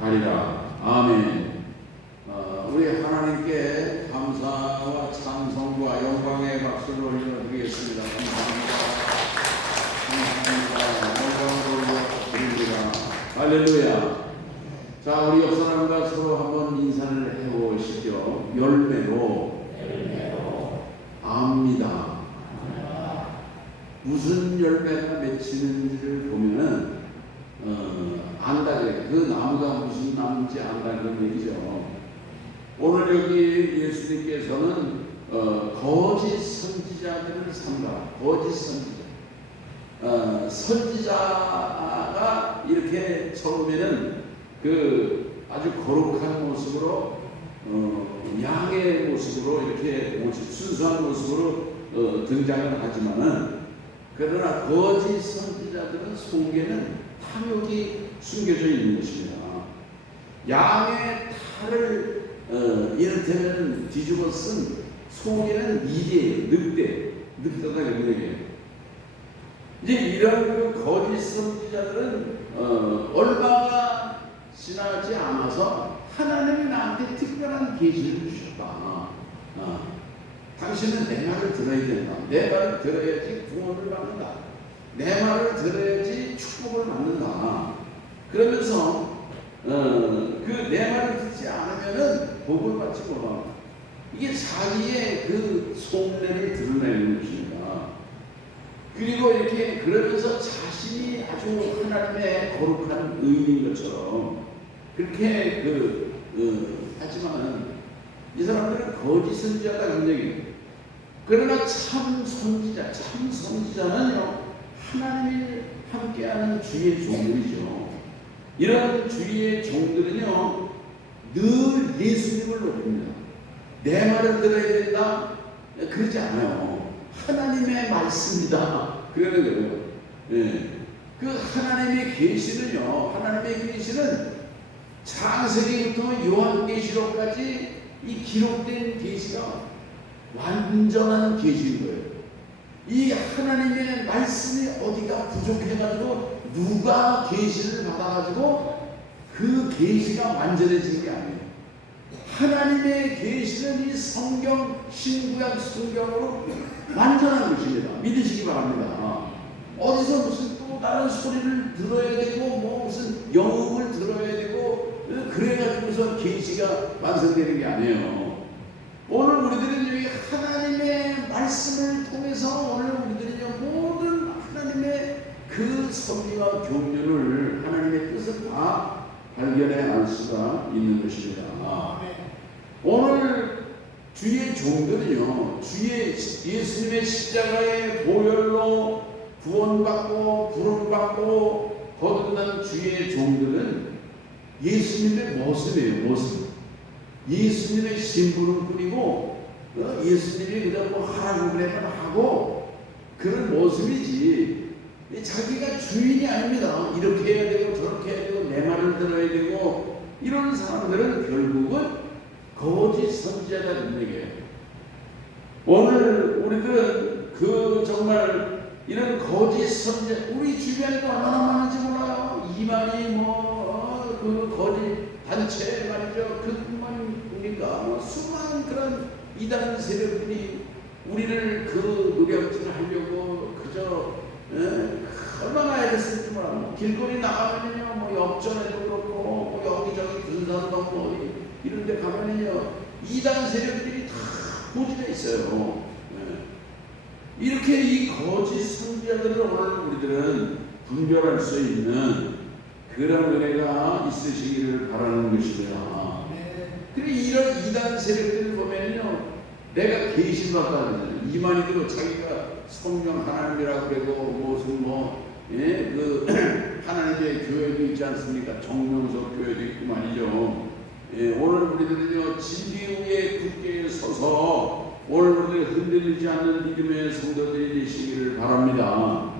하리라. 아멘. 우리 하나님께 감사와 찬송과 영광의 박수를 올려드리겠습니다. 감사합니다. 감사합니다. 영광을 올려드립니다. 할렐루야. 자, 우리 옆 사람과 서로 한번 인사를 해보시죠. 열매로 압니다. 무슨 열매가 맺히는지를 보면은 안다 그래요. 그 나무가 무슨 나무인지 안다 그런 얘기죠. 오늘 여기 예수님께서는 거짓 선지자들을 삼가. 거짓 선지자. 선지자가 이렇게 처음에는 그 아주 거룩한 모습으로 양의 모습으로 이렇게 순수한 모습으로 등장을 하지만은, 그러나 거짓 선지자들은 속에는 탐욕이 숨겨져 있는 것입니다. 양의 탈을 이를테면 뒤집어 쓴 속에는 미래예요. 늑대가 영역이에요. 이제 이런 그 거짓 선지자들은 얼마가 지나지 않아서 하나님이 나한테 특별한 계시를 주셨다. 당신은 내 말을 들어야 된다. 내 말을 들어야지 구원을 받는다. 내 말을 들어야지 축복을 받는다. 그러면서 그 내 말을 듣지 않으면은 복을 받지 못한다. 이게 자기의 그 속내를 드러내는 것입니다. 그리고 이렇게 그러면서 자신이 아주 하나님의 거룩한 의인인 것처럼 그렇게 하지만은 이 사람들은 거짓 선지자다 그런 얘기예요. 그러나 참 선지자는요, 하나님이 함께하는 주의 종들이죠. 이런 주의 종들은요, 늘 예수님을 높입니다. 내 말을 들어야 된다? 그러지 않아요. 하나님의 말씀이다. 그러는 거예요. 예. 그 하나님의 계시는요, 하나님의 계시는 창세기부터 요한계시록까지 이 기록된 계시가 완전한 계시인 거예요. 이 하나님의 말씀이 어디가 부족해가지고 누가 계시를 받아가지고 그 계시가 완전해진 게 아니에요. 하나님의 계시는 이 성경, 신구약 성경으로 완전한 것입니다. 믿으시기 바랍니다. 어디서 무슨 또 다른 소리를 들어야 되고 뭐 무슨 영음을 들어야 되고 그래가지고서 계시가 완성되는 게 아니에요. 오늘 우리들은 이 하나님의 말씀을 통해서 오늘 우리들이 모든 하나님의 그 섭리와 교훈을 하나님의 뜻을 다 발견해 알 수가 있는 것입니다. 오늘 주의 종들은요, 주의 예수님의 십자가의 보혈로 구원받고 부름받고 거듭난 주의 종들은 예수님의 모습이에요. 모습. 예수님의 신분을 꾸리고 예수님이 그냥 뭐 하라고 그러면 하고 그런 모습이지, 자기가 주인이 아닙니다. 이렇게 해야 되고 저렇게 해야 되고 내 말을 들어야 되고 이런 사람들은 결국은 거짓 선지자라는 얘기예요. 오늘 우리들은 그 정말 이런 거짓 선지자, 우리 주변에도 얼마나 많은지 몰라요. 이만희 그 거짓 단체 말이죠. 그뿐만입니까? 수많은 그런 이단 세력들이 우리를 그 노력질을 하려고 그저 얼마나 애를 쓰는지 몰라요. 길거리 나가면요, 뭐 역전에도 그렇고 뭐 여기저기 등산도 뭐 이런 데 가면은요, 이단 세력들이 다 고집해 있어요. 이렇게 이 거짓 선지자들을 오늘 우리들은 분별할 수 있는 그런 은혜가 있으시기를 바라는 것입니다. 그리고 이런 이단 세력들을 보면요, 내가 계시를 받았잖아요. 이만희도 자기가 성령 하나님이라고 그러고 무슨 그 하나님의 교회도 있지 않습니까? 정명석 교회도 있고 말이죠. 오늘 우리들은요, 진리 위에 굳게 서서 오늘 우리들 흔들리지 않는 믿음의 성도들이 되시기를 바랍니다.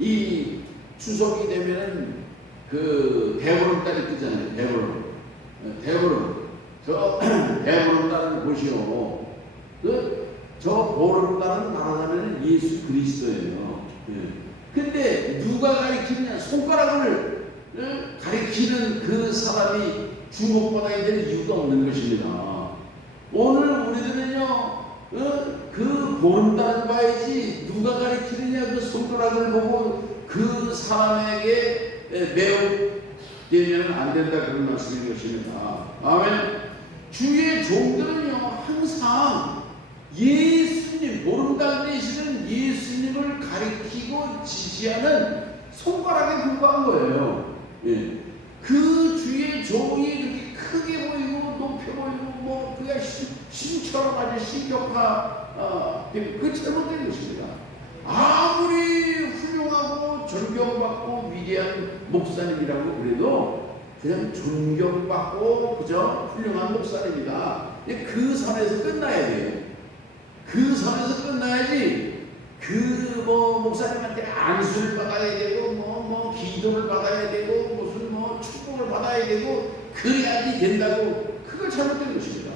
이 추석이 되면은 그 대보름달이 뜨잖아요. 대보름. 저 대보름달은 보시오. 저 보름달은 말하자면 예수 그리스도예요. 근데 누가 가리키느냐? 손가락을 가리키는 그 사람이 주목받아야 될 이유가 없는 것입니다. 오늘 우리들은요, 그 보름달을 봐야지 누가 가리키느냐 그 손가락을 보고 그 사람에게 매혹되면 안 된다 그런 말씀인 것입니다. 아멘. 주의 종들은요 항상 예수님, 보름달 되시는 예수님을 가리키고 지시하는 손가락에 불과한 거예요. 예. 그 주의 종이 그렇게 크게 보이고 높여 보이고 뭐 그게 신처럼 아주 신격화 그 잘못된 것입니다. 아무리 훌륭하고 존경받고 위대한 목사님이라고 그래도 그냥 존경받고 그저 훌륭한 목사님이다. 그 선에서 끝나야 돼요. 그 선에서 끝나야지 그 뭐 목사님한테 안수를 받아야 되고 뭐 기도를 받아야 되고 무슨 뭐 축복을 받아야 되고 그래야지 된다고 그걸 잘못된 것입니다.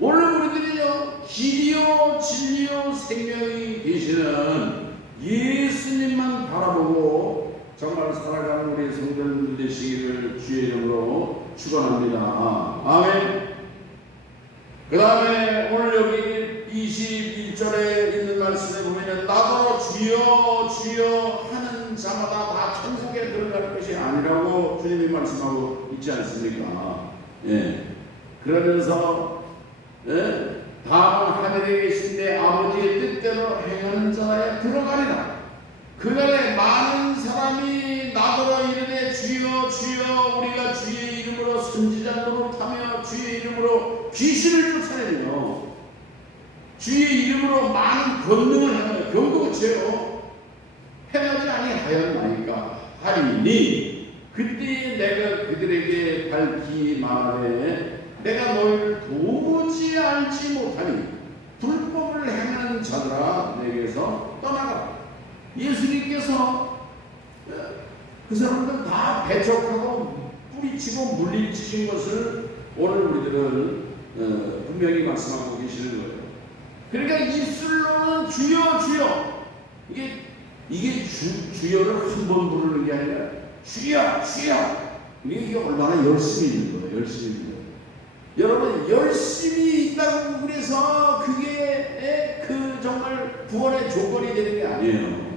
오늘 우리들이요 길이요 진리요 생명이 되시는 예수님만 바라보고 정말 살아가는 우리 성도님들 되시기를 주의 이름으로 축원합니다. 아멘. 그 다음에 오늘 여기 21절에 있는 말씀에 보면 나더러 주여 주여 하는 자마다 다 천국에 들어갈 것이 아니라고 주님이 말씀하고 있지 않습니까? 예. 그러면서 다만 하늘에 계신 내 아버지의 뜻대로 행하는 자에 들어가리라. 그날에 많은 사람이 나더러 이르되 주여 주여 우리가 주의 이름으로 선지자 노릇하며 주의 이름으로 귀신을 쫓아내며 주의 이름으로 많은 권능을 행하여 병도 고쳐요. 행하지 아니하였나이까 하리니 그때 내가 그들에게 밝히 말하되 내가 너희를 도무지 알지 못하니 불법을 행하는 자들아 내게서 떠나가라. 예수님께서 그 사람들 다 배척하고 뿌리치고 물리치신 것을 오늘 우리들은 분명히 말씀하고 계시는 거예요. 그러니까 입술로는 주여 주여 이게 주여를 한 번 부르는 게 아니라 주여 주여 이게 얼마나 열심히 있는 거예요. 열심히 있는 거예요. 여러분 열심히 있다고 그래서 그게 그 정말 구원의 조건이 되는 게 아니에요.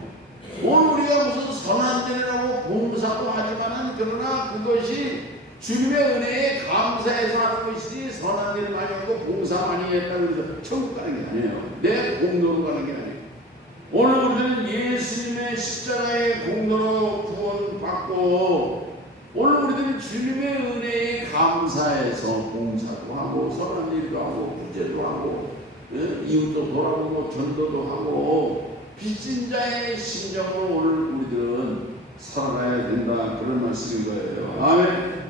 오늘 우리가 무슨 선한 일이라고 봉사도 하지만은 그러나 그것이 주님의 은혜에 감사해서 하는 것이지 선한 일 많이 하고 봉사 많이 했다고 해서 천국 가는 게 아니에요. 내 공로로 가는 게 아니에요. 오늘 우리는 예수님의 십자가의 공로로 구원받고 오늘 우리들은 주님의 은혜에 감사해서 봉사도 하고 선한 일도 하고 구제도 하고 이웃도 돌아보고 전도도 하고 빚진 자의 심정으로 오늘 우리들은 살아가야 된다 그런 말씀인 거예요. 아멘.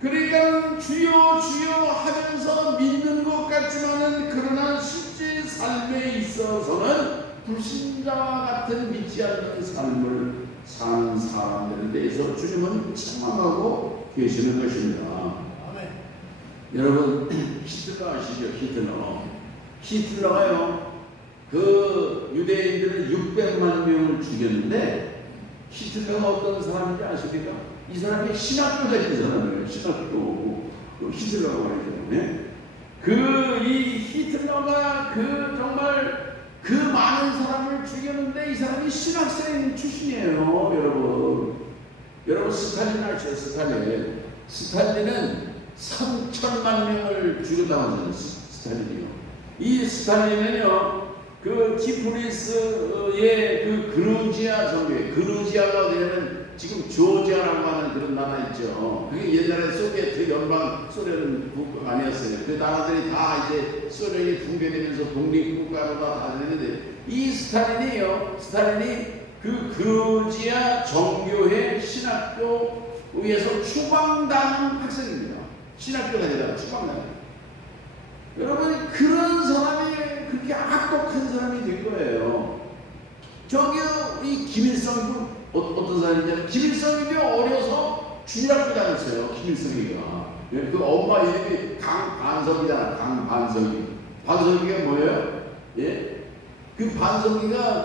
그러니까 주여 주여 하면서 믿는 것 같지만은 그러나 실제 삶에 있어서는 불신자와 같은 믿지 않는 삶을 사는 사람들에 대해서 주님은 책망하고 계시는 것입니다. 아멘. 여러분 히틀러 아시죠? 히틀러가요 그 유대인들을 600만 명을 죽였는데 히틀러가 어떤 사람인지 아십니까? 이 사람이 신학교 다닌 사람이에요. 신학교 히틀러가 말이죠. 이 히틀러가 그 정말 그 많은 사람을 죽였는데 이 사람이 신학생 출신이에요. 여러분 스탈린 아시죠? 스탈린은 3천만 명을 죽였다고 하잖아요. 스탈린이요. 이 스탈린은요 그 키프리스의 그 그루지아 정부에 그루지아가 되면 지금 조지아라고 하는 그런 나라 있죠. 그게 옛날에 소비에트 연방 소련 국가가 아니었어요. 그 나라들이 다 이제 소련이 붕괴되면서 독립국가로 다 됐는데 이 스탈린이 그 그루지아 정교회 신학교에서 추방당한 학생입니다. 신학교 다니다가 추방당한. 여러분 그런 사람이 그렇게 악독한 사람이 된 거예요. 저기요 이 김일성도 어떤 사람이냐? 김일성이 어려서 중학교 다녔어요. 김일성이가. 그 엄마 이름이 강반석이잖아. 강반석이. 반석이가 뭐예요? 예? 그 반석이가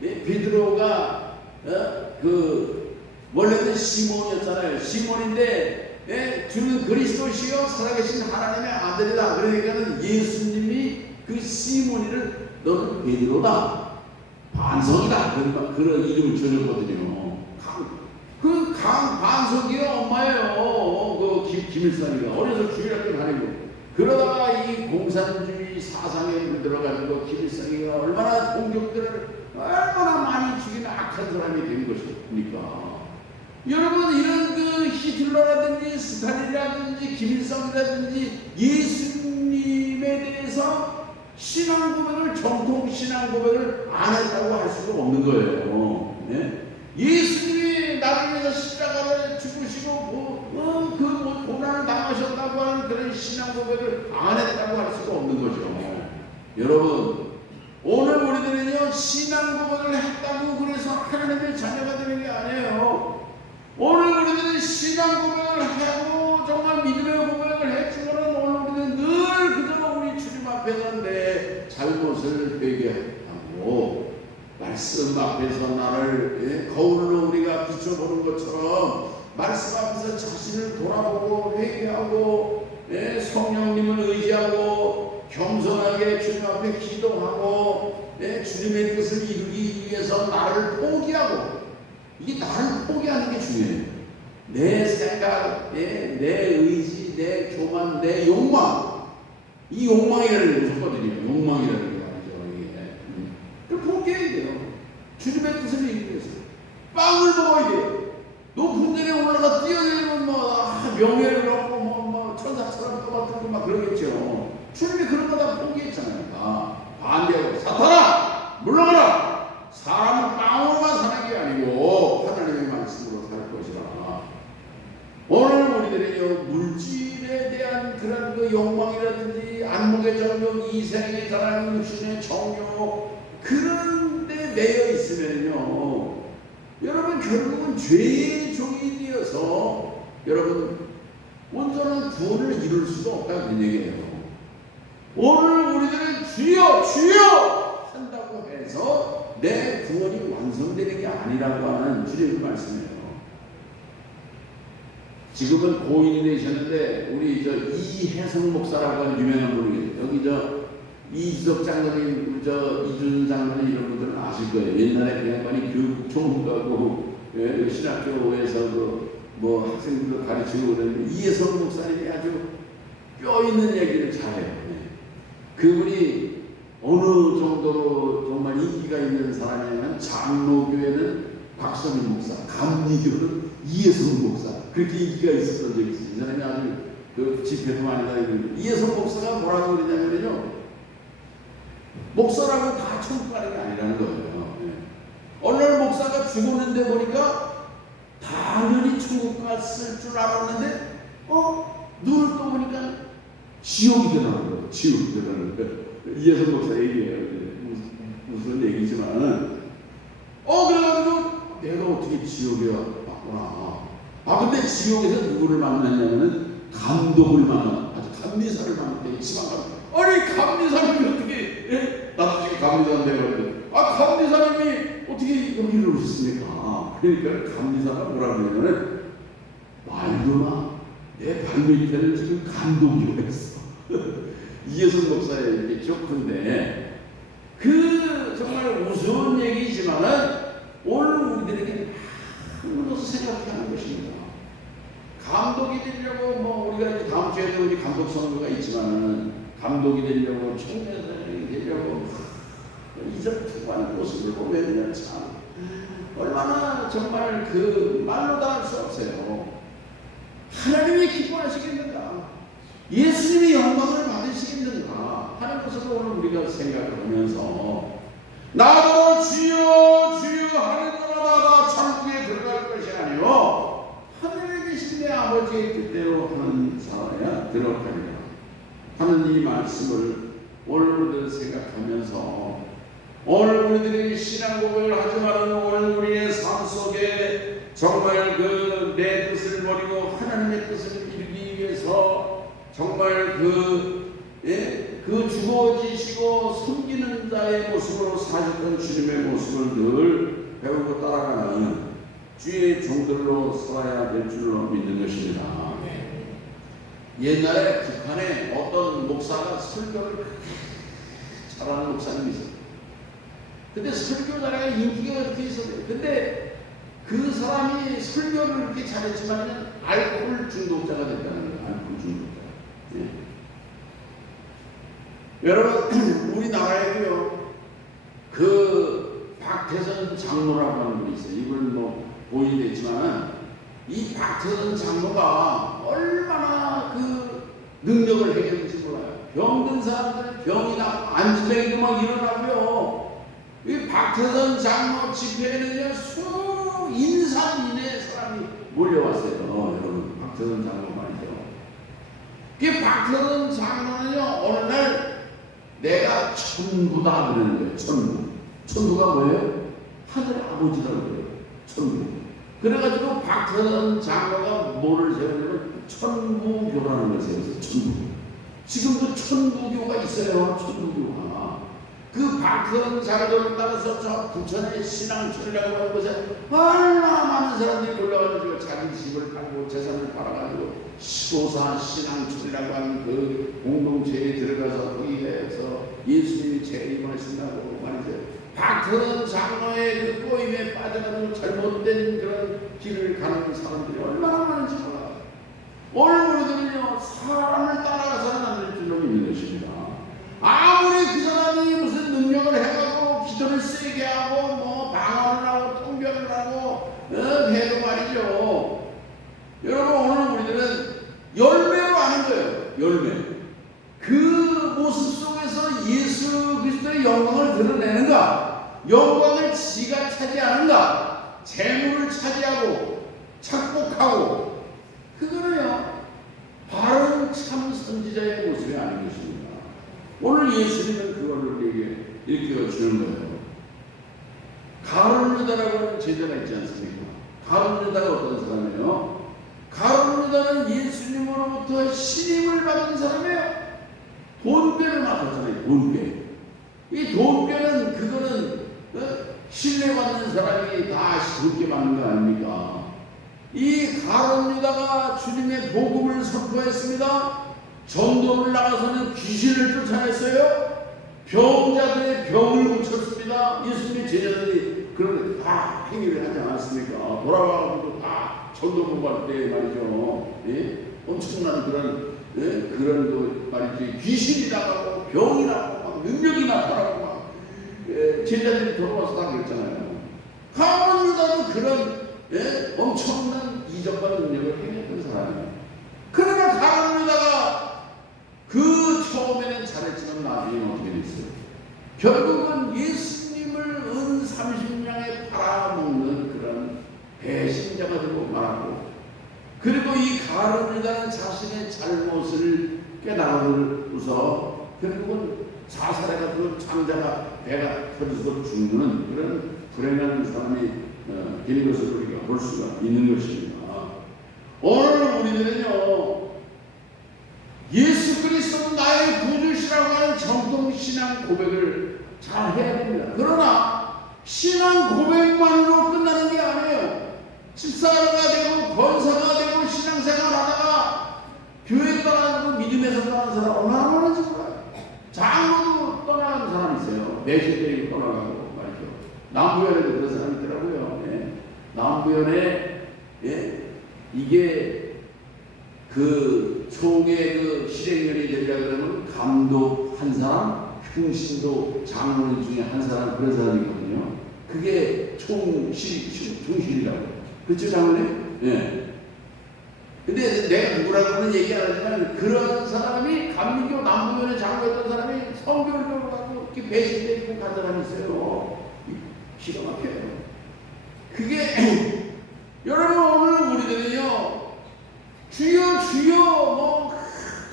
베드로가 원래는 시몬이었잖아요. 시몬인데 주는 그리스도시요 살아계신 하나님의 아들이다. 그러니까는 예수님이 그 시몬이를 너는 베드로다, 반석이다, 그런 이름을 지었거든요. 그 반석이가 엄마예요. 그 김일성이가 어려서 주일학교 다니고 그러다가 이 공산주의 사상에 물들어가지고 김일성이가 얼마나 공격들을 얼마나 많이 죽이는 악한 사람이 된 것입니까? 여러분, 이런 그 히틀러라든지 스탈린이라든지 김일성이라든지 예수님에 대해서 신앙 고백을, 정통 신앙 고백을 안 했다고 할 수가 없는 거예요. 네? 예수님이 나를 위해서 십자가를 죽으시고 고난을 당하셨다고 하는 그런 신앙 고백을 안 했다고 할 수가 없는 거죠. 여러분, 오늘 우리들은요 신앙 고백을 했다고 그래서 하나님의 자녀가 되는 게 아니에요. 오늘 우리들은 신앙 고백을 하고 정말 믿음의 고백을 했지만 오늘 우리는 늘 그저 우리 주님 앞에서 내 잘못을 회개하고 말씀 앞에서 나를 거울로 우리가 비춰보는 것처럼 말씀 앞에서 자신을 돌아보고 회개하고 성령님을 의지하고 겸손하게 주님 앞에 기도하고 주님의 뜻을 이루기 위해서 나를 포기하고, 이게 나를 포기하는 게 중요해요. 내 생각, 내 의지, 내 교만, 내 욕망, 이 욕망이라는 게 무섭거든요. 욕망이라는 게 말이죠. 그 포기해야 돼요. 주님의 뜻을 이루기 위해서 빵을 먹어야 돼요. 높은 데에 올라가 뛰어내리면 명예를 얻고 천사처럼 떠받들고 막 그러겠죠. 주님이 그런 거 다 포기했잖아요. 반대하고 사탄아 물러가라. 사람은 빵으로만 사는 게 아니고 하나님의 말씀으로 살 것이라. 오늘 우리들은요 물질에 대한 그런 그 욕망이라든지 안목의 정욕, 이생의 자랑, 육신의 정욕 그런 데 매여 있으면요 여러분 결국은 죄의 종이 되어서 여러분 온전한 구원을 이룰 수가 없다는 얘기예요. 오늘 우리들은 주여 주여 한다고 해서 내 구원이 완성되는 게 아니라고 하는 주님의 말씀이에요. 지금은 고인이 되셨는데 우리 이혜성 목사라고 하는 유명한 분이 여기 이지석 장로님, 이준 장로님 이런 분들은 아실 거예요. 옛날에 그냥 많이 교육 총무가고 신학교에서 학생들도 가르치고 그러는데 이혜성 목사님이 아주 뼈 있는 얘기를 잘해요. 그분이 어느 정도로 정말 인기가 있는 사람이냐면 장로교회는 박선일 목사, 감리교는 이혜성 목사, 그렇게 인기가 있었던 적이 있어요. 이 사람이 아주 그 집회도 많이 다니고 이혜성 목사가 뭐라고 그러냐면요 목사라고 다 천국 가는 게 아니라는 거예요. 어느 날 목사가 죽었는데 보니까 당연히 천국 갔을 줄 알았는데 눈을 떠보니까 지옥이 되라는 거예요. 지옥이 되라는 거예요. 이혜성 목사 얘기예요. 무슨 얘기지만 그래가지고 내가 어떻게 지옥에 왔구나. 근데 지옥에서 누구를 만났냐면은 감독을 만나, 아주 감리사를 만났대. 지방감. 아니 감리사님이 어떻게 나도 지금 감리사인데 그러는데 감리사님이 어떻게 여기를 오셨습니까? 그러니까 감리사가 뭐라 그러냐면은 말도나 내 발밑에는 지금 감독이 했어. 이혜성 목사의 얘기 조건데 정말 우스운 얘기지만은 오늘 우리들에게 한번더 생각해야 하는 것입니다. 감독이 되려고 우리가 이제 다음 주에도 우리 감독 선거가 있지만은 감독이 되려고 총회장이 되려고 이적투구하는 모습을 보면 참 얼마나 정말 말로 다 할 수 없어요. 하나님이 기뻐하시겠는가? 예수님이 영광을 받으시겠는가? 하는 것을 오늘 우리가 생각하면서 나도 주여 주여 하는 자마다 천국에 들어갈 것이 아니요 하늘에 계신 내 아버지의 뜻대로 하는 자야 들어가리라 하는 이 말씀을 오늘 우리들 생각하면서 오늘 우리들이 신앙 고백을 하지만 오늘 우리의 삶 속에 정말 내 뜻을 버리고 하나님의 뜻을 이루기 위해서 정말 죽어지시고 숨기는 자의 모습으로 사셨던 주님의 모습을 늘 배우고 따라가는 주의 종들로 살아야 될 줄로 믿는 것입니다. 옛날에 북한에 어떤 목사가 설교를 잘하는 목사님이 있어요. 근데 설교 잘하가 인기가 그렇게 있었어요. 근데 그 사람이 설교를 그렇게 잘했지만 알코올 중독자가 됐다는 거예요. 알코올 중독자. 예. 여러분, 우리나라에도요, 그 박태선 장로라고 하는 분이 있어요. 이분 뭐 보이겠지만 이 박태선 장로가 얼마나 그 능력을 해결했는지 몰라요. 병든 사람들 병이 나고 안진뱅이도 막 일어나고요. 이 박태선 장로 집회에는요 수인산 이내 사람이 몰려왔어요. 여러분, 박태선 장로 말이죠. 이 박태선 장로는요 어느 날 내가 천부다 그러는 거예요. 천부. 천부가 뭐예요? 하늘 아버지라고 그래요. 천부. 그래가지고 박태선 장로가 뭐를 세우냐면 천부교라는 걸 세웠어요. 천부. 지금도 천부교가 있어요. 천부교가. 그 박태선 장로를 따라서 저 부천의 신앙촌이라고 하는 곳에 얼마나 많은 사람들이 올라와가지고 자기 집을 팔고 재산을 팔아가지고 시도사 신앙촌이라고 하는 그 공동체에 들어가서 거기에서 예수님이 재림하신다고 말이죠. 박태선 장로의 그 꼬임에 빠져가지고 잘못된 그런 길을 가는 사람들이 얼마나 많은지 몰라요. 오늘 우리들은요 사람을 따라가서는 안 될 줄로 믿는 것입니다. 아무리 그 사람이 무슨 능력을 해가고 기도를 세게 하고 뭐 방언을 하고 통변을 하고 해도 말이죠. 여러분, 오늘 우리들은 열매로 아는 거예요. 열매. 그 모습 속에서 예수 그리스도의 영광을 드러내는가, 영광을 지가 차지하는가, 재물을 차지하고 착복하고, 그거는요 바른 참 선지자의 모습이 아닌 것입니다. 오늘 예수님은 그거를 우리에게 일깨워 주는 거예요. 가룟 유다라고 하는 제자가 있지 않습니까? 가룟 유다가 어떤 사람이에요? 가룟 유다는 예수님으로부터 신임을 받은 사람이에요. 돈배를 맡았잖아요. 돈배. 이 돈배는 그거는 신뢰받는 사람이 다 돈배 받는 거 아닙니까? 이 가룟 유다가 주님의 복음을 선포했습니다. 전도를 나가서는 귀신을 쫓아냈어요. 병자들의 병을 고쳤습니다. 예수님의 제자들이 그런 다 행위를 하지 않았습니까? 돌아와가지고 다 전도 공부할 때 말이죠. 예? 엄청난 그런 그 말이지 귀신이 나가고 병이 나고 막 능력이 나타나고 막 제자들이 돌아와서 다 그랬잖아요. 가룟 유다도 그런 엄청난 이적과 능력을 행했던 사람이에요. 그러나 가룟 유다가 그 처음에는 잘했지만 나중에 어떻게 됐어요? 결국은 예수님을 은 30냥에 팔아먹는 그런 배신자가 되고 말았고, 그리고 이 가룟 유다는 자신의 잘못을 깨달아서 결국은 자살해가지고 장자가 배가 터져서 죽는 그런 불행한 사람이 된 것을 우리가 볼 수가 있는 것입니다. 오늘 우리들은요 예수 그리스도는 나의 구주시라고 하는 정통신앙 고백을 잘 해야 됩니다. 그러나 신앙 고백만으로 끝나는 게 아니에요. 집사가 되고 권사가 되고 신앙생활 하다가 교회 떠나고 믿음에서 떠나는 사람 얼마나 많은지 몰라요. 장로도 떠나는 사람이 있어요. 내신대로 떠나가고 말이죠. 남부연에도 그런 사람이 있더라고요. 남부연에 이게 그 총의 그 실행연이 되려고 그러면 감독 한 사람, 흉신도 장로님 중에 한 사람, 그런 사람이 있거든요. 그게 총실이라고. 그렇죠, 장로님? 예. 근데 내가 누구라고는 얘기 안 하지만 그런 사람이 감리교 남부연에 장로였던 사람이 성교를 가고 이렇게 배신되고 간 사람이 있어요. 기가 막혀요. 그게 여러분, 오늘 우리들은요 주여 주여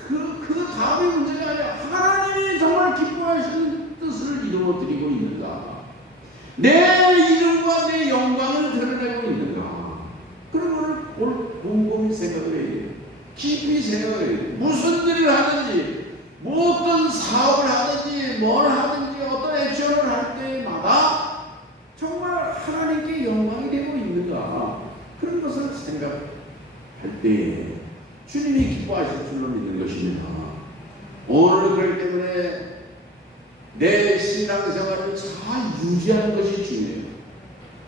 그 다음이 문제가 아니라 하나님이 정말 기뻐하시는 뜻을 이루어 드리고 있는가, 내 이름과 내 영광을 드러내고 있는가. 그런 걸 곰곰이 생각을 해야 돼요. 깊이 생각을 해야 돼요. 무슨 일을 하든지, 뭐 어떤 사업을 하든지, 뭘 하든지, 어떤 액션을 할 때마다 정말 하나님께 영광이 되고 있는가. 때에 주님이 기뻐하실 줄로 믿는 것입니다. 오늘 그렇기 때문에 내 신앙생활을 잘 유지하는 것이 중요해요.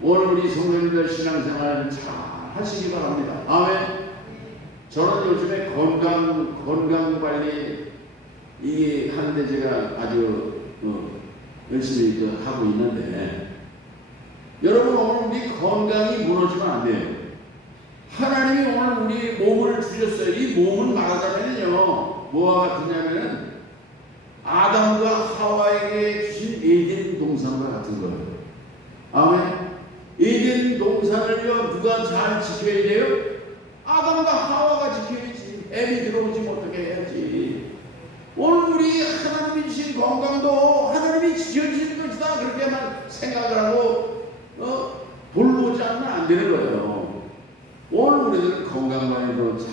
오늘 우리 성도님들 신앙생활을 잘 하시기 바랍니다. 아멘. 저는 요즘에 건강관리 이게 하는데 제가 아주 열심히 하고 있는데, 여러분 오늘 우리 건강이 무너지면 안 돼요. 하나님이 오늘 우리 몸을 주셨어요. 이 몸은 말하자면요 뭐와 같으냐면 아담과 하와에게 주신 에덴 동산과 같은 거예요. 아멘. 에덴 동산을요 누가 잘 지켜야 돼요? 아담과 하와가 지켜야지. 애비 들어오지 못하게 해야지. 오늘 우리 하나님이 주신 건강도 하나님이 지켜주신 것이다 그렇게만 생각을 하고 돌보지 않으면 안 되는 거예요. 오늘 우리들 건강관리도 잘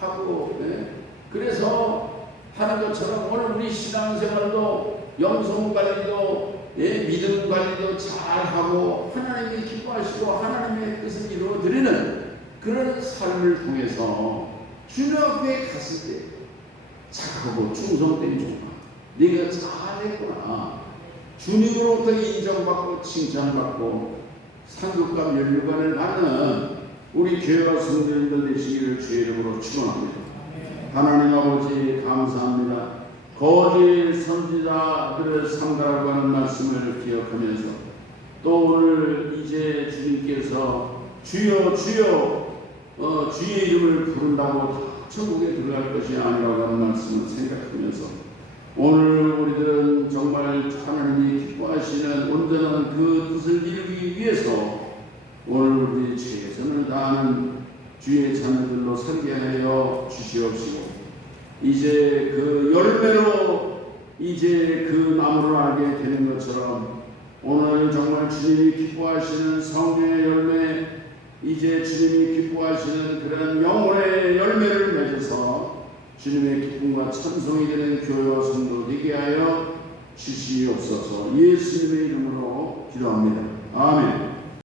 하고 그래서 하는 것처럼 오늘 우리 신앙생활도 영성관리도 믿음관리도 잘 하고 하나님이 기뻐하시고 하나님의 뜻을 이루어드리는 그런 삶을 통해서 주님 앞에 갔을 때 착하고 충성된 종아 네가 잘했구나 주님으로부터 인정받고 칭찬받고 상급과 면류관을 받는 우리 교회와 성도님들 되시기를 주의 이름으로 축원합니다. 하나님 아버지 감사합니다. 거짓 선지자들을 상달하고 하는 말씀을 기억하면서 또 오늘 이제 주님께서 주여 주여 주의 이름을 부른다고 천국에 들어갈 것이 아니라고 하는 말씀을 생각하면서 오늘 우리들은 정말 하나님이 기뻐하시는 온전한 그 뜻을 이루기 위해서 오늘 우리 최선을 다하는 주의 자녀들로 살게 하여 주시옵시고 이제 그 열매로 이제 그 나무를 알게 되는 것처럼 오늘 정말 주님이 기뻐하시는 성령의 열매 이제 주님이 기뻐하시는 그런 영혼의 열매를 맺어서 주님의 기쁨과 찬송이 되는 교회와 성도 되게 하여 주시옵소서. 예수님의 이름으로 기도합니다. 아멘.